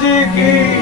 जी की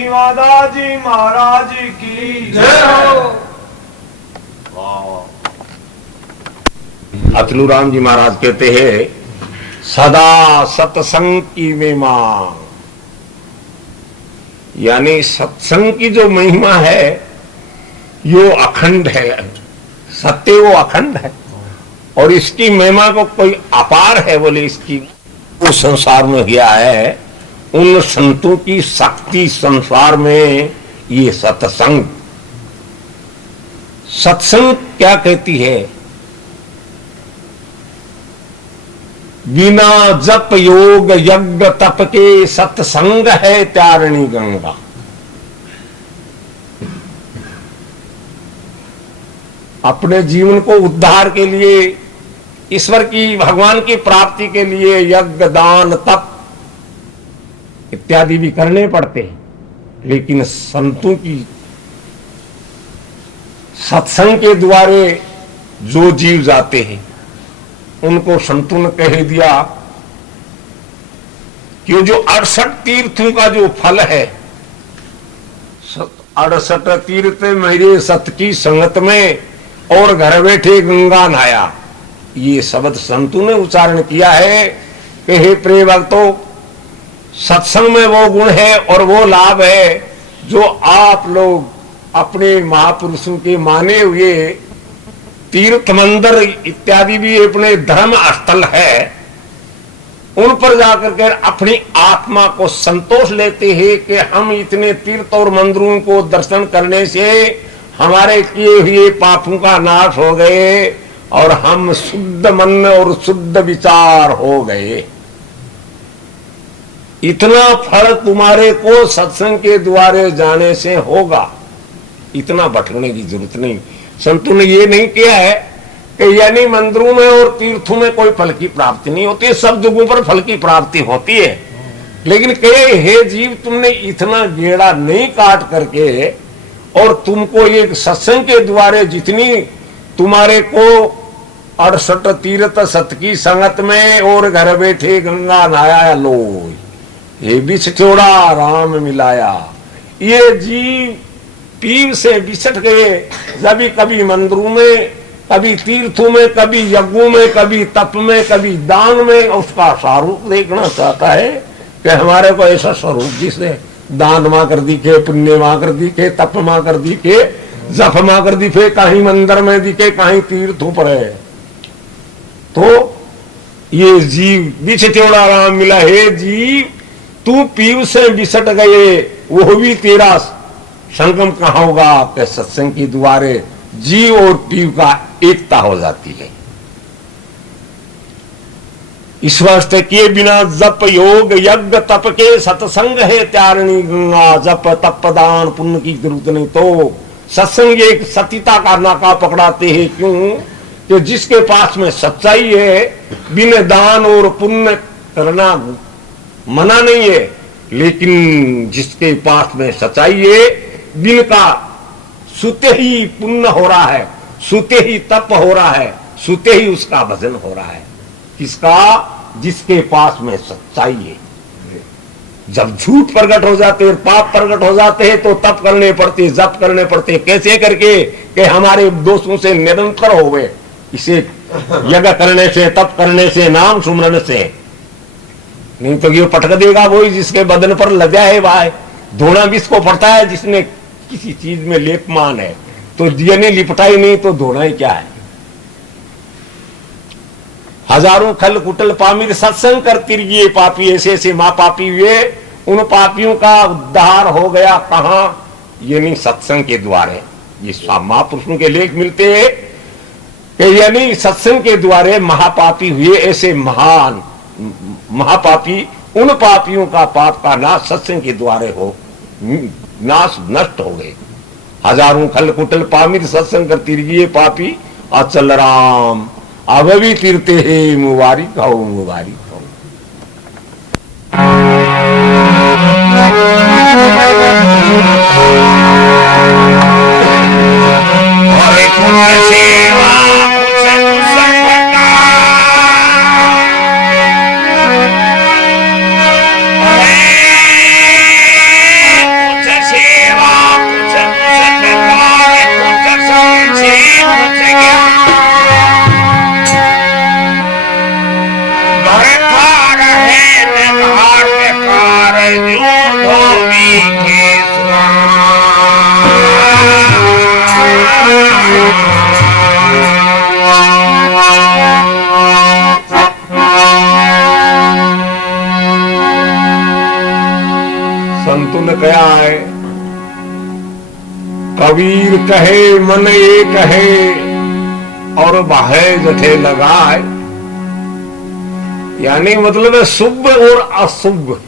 लक्ष्मीवादा जी महाराज की जय हो। अतुलराम जी महाराज कहते हैं सदा सत्संग की महिमा, यानी सत्संग की जो महिमा है यो अखंड है, सत्य वो अखंड है और इसकी महिमा को कोई अपार है बोले इसकी उस संसार में किया है। उन संतों की शक्ति संसार में ये सत्संग, सत्संग क्या कहती है? बिना जप योग यज्ञ तप के सत्संग है त्यारणी गंगा। अपने जीवन को उद्धार के लिए, ईश्वर की भगवान की प्राप्ति के लिए यज्ञ दान तप इत्यादि भी करने पड़ते हैं, लेकिन संतों की सत्संग के द्वारे जो जीव जाते हैं उनको संतों ने कह दिया कि जो 68 तीर्थों का जो फल है, 68 तीर्थ मेरे सत की संगत में और घर बैठे गंगा नहाया, ये शब्द संतों ने उच्चारण किया है कि हे प्रिय भक्तों, सत्संग में वो गुण है और वो लाभ है जो आप लोग अपने महापुरुषों के माने हुए तीर्थ मंदिर इत्यादि भी अपने धर्म स्थल है, उन पर जाकर के अपनी आत्मा को संतोष लेते हैं कि हम इतने तीर्थ और मंदिरों को दर्शन करने से हमारे किए हुए पापों का नाश हो गए और हम शुद्ध मन और शुद्ध विचार हो गए। इतना फल तुम्हारे को सत्संग के द्वारे जाने से होगा, इतना भटकने की जरूरत नहीं। संतों ने ये नहीं किया है कि यानी मंदिरों में और तीर्थों में कोई फल की प्राप्ति नहीं होती, सब जगहों पर फल की प्राप्ति होती है, लेकिन कहे हे जीव तुमने इतना गेड़ा नहीं काट करके और तुमको एक सत्संग के द्वारे जितनी तुम्हारे को 68 तीर्थ सत की संगत में और घर बैठे गंगा नहाया लो, ये बिछ छोड़ा राम मिलाया। ये जीव पीर से बिछट गए, जब कभी मंदिरों में, कभी तीर्थों में, कभी यज्ञों में, कभी तप में, कभी दान में उसका स्वरूप देखना चाहता है कि हमारे को ऐसा स्वरूप जिसने दान मां कर दिखे, पुण्य मां कर दिखे, तप मां कर दिखे, जप मां कर दिखे, कहीं मंदिर में दिखे, कहीं तीर्थों पर है। तो ये जीव बिछ छोड़ा राम मिला, हे जीव तू पीव से बिसट गए, वो भी तेरा संगम कहां होगा कि सत्संग के द्वारे जीव और पीव का एकता हो जाती है। इस वास्ते किए बिना जप योग यज्ञ तप के सत्संग है त्यारणी गंगा। जप तप दान पुण्य की जरूरत नहीं, तो सत्संग एक सतीता का नाका पकड़ाते हैं। क्यों कि जिसके पास में सच्चाई है, बिना दान और पुण्य करना मना नहीं है, लेकिन जिसके पास में सच्चाई है, दिन का सुते ही पुण्य हो रहा है, सुते ही तप हो रहा है, सुते ही उसका भजन हो रहा है। किसका? जिसके पास में सच्चाई है। जब झूठ प्रकट हो जाते हैं, पाप प्रकट हो जाते हैं, तो तप करने पड़ते, जप करने पड़ते। कैसे करके कि हमारे दोषों से निरंतर हो गए, इसे यज्ञ करने से, तप करने से, नाम सुमरन से, नहीं तो ये पटक देगा वही जिसके बदन पर लगा है। भाई धोना भी इसको पड़ता है जिसने किसी चीज में लेपमान है, तो दिया ने लिपटा ही नहीं तो धोना ही क्या है। हजारों खल कुटल पामीर सत्संग करती रहिए, पापी ऐसे ऐसे माँ पापी हुए, उन पापियों का उद्धार हो गया कहां? ये नहीं सत्संग के द्वारे। ये महापुरुषों के लेख मिलते हैं कि यानी सत्संग के द्वारे महापापी हुए, ऐसे महान महापापी, उन पापियों का पाप का नाश सत्संग के द्वारे हो, नाश नष्ट हो गए। हजारों खल कुटल पामिर सत्संग करती रहिए, पापी अचल राम अब भी तीरते है मुबारिक हो, मुबारिक हो। कबीर कहे मन एक है और बाहे जठे लगाए, यानी मतलब है शुभ और अशुभ।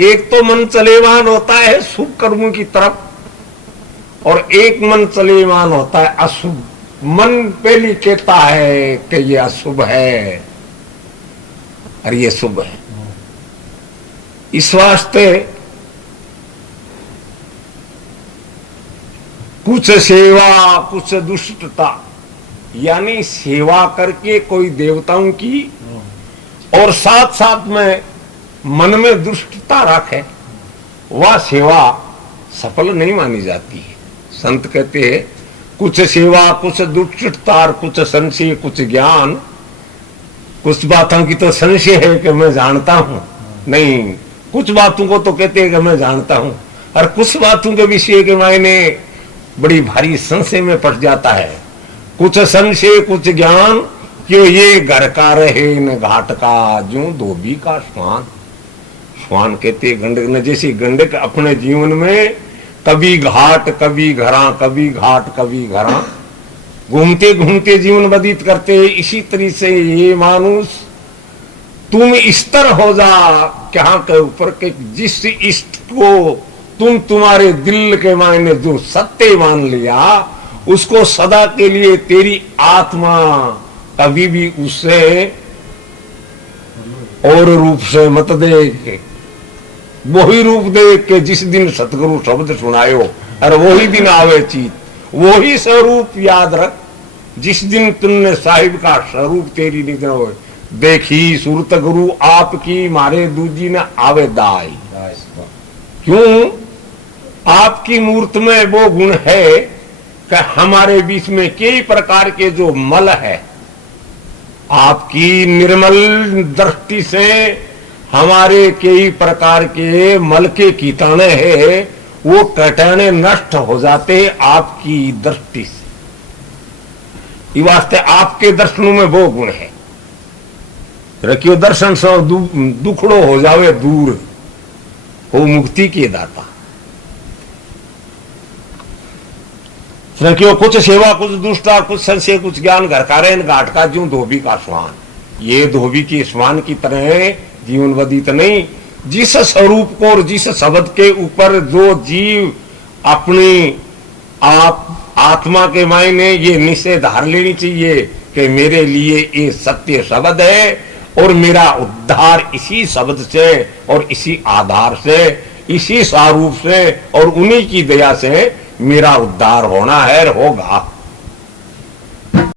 एक तो मन चलेमान होता है शुभ कर्मों की तरफ, और एक मन चलेमान होता है अशुभ। मन पहली कहता है कि ये अशुभ है और ये शुभ है। इस वास्ते कुछ सेवा कुछ दुष्टता, यानी सेवा करके कोई देवताओं की और साथ साथ में मन में दुष्टता रखे, वह सेवा सफल नहीं मानी जाती है। संत कहते हैं कुछ सेवा कुछ दुष्टता, कुछ संशय कुछ ज्ञान। कुछ बातों की तो संशय है कि मैं जानता हूं, नहीं, कुछ बातों को तो कहते हैं कि मैं जानता हूं, और कुछ बातों के विषय के मायने बड़ी भारी संशय में पड़ जाता है। कुछ संशय कुछ ज्ञान, क्यों ये घर का रहे न घाट का, जो धोबी का स्वान। स्वान कहते गंडक न, जैसे गंडक अपने जीवन में कभी घाट कभी घरा, कभी घाट कभी घरा, घूमते घूमते जीवन व्यतीत करते। इसी तरह से ये मानुष तुम स्तर हो जा क्या के ऊपर के, जिस इष्ट को तुम तुम्हारे दिल के मायने जो सत्य मान लिया, उसको सदा के लिए तेरी आत्मा कभी भी उससे और रूप से मत देख। वही रूप देख के जिस दिन सतगुरु शब्द सुनायो, और वही दिन आवे चीत, वही स्वरूप याद रख। जिस दिन तुमने साहिब का स्वरूप तेरी निद्रा हो देखी, सुरत गुरु आपकी मारे दूजी न आवे दाई। क्यों? आपकी मूर्त में वो गुण है कि हमारे बीच में कई प्रकार के जो मल है, आपकी निर्मल दृष्टि से हमारे कई प्रकार के मल के कीटाणु है, वो कीटाणु नष्ट हो जाते आपकी दृष्टि से। इस वास्ते आपके दर्शनों में वो गुण है। रखियो दर्शन से दुखड़ो हो जावे दूर, हो मुक्ति के दाता। रखियो कुछ सेवा कुछ दुष्टा कुछ संशय कुछ ज्ञान, घर का रेन घाट का ज्यों धोबी का स्वान। ये धोबी के स्वान की तरह जीवन व्यतीत नहीं। जिस स्वरूप को और जिस शब्द के ऊपर जो जीव अपनी आत्मा के मायने ये निश्चय धार लेनी चाहिए कि मेरे लिए ये सत्य शब्द है और मेरा उद्धार इसी शब्द से और इसी आधार से इसी स्वरूप से और उन्हीं की दया से मेरा उद्धार होना है, होगा।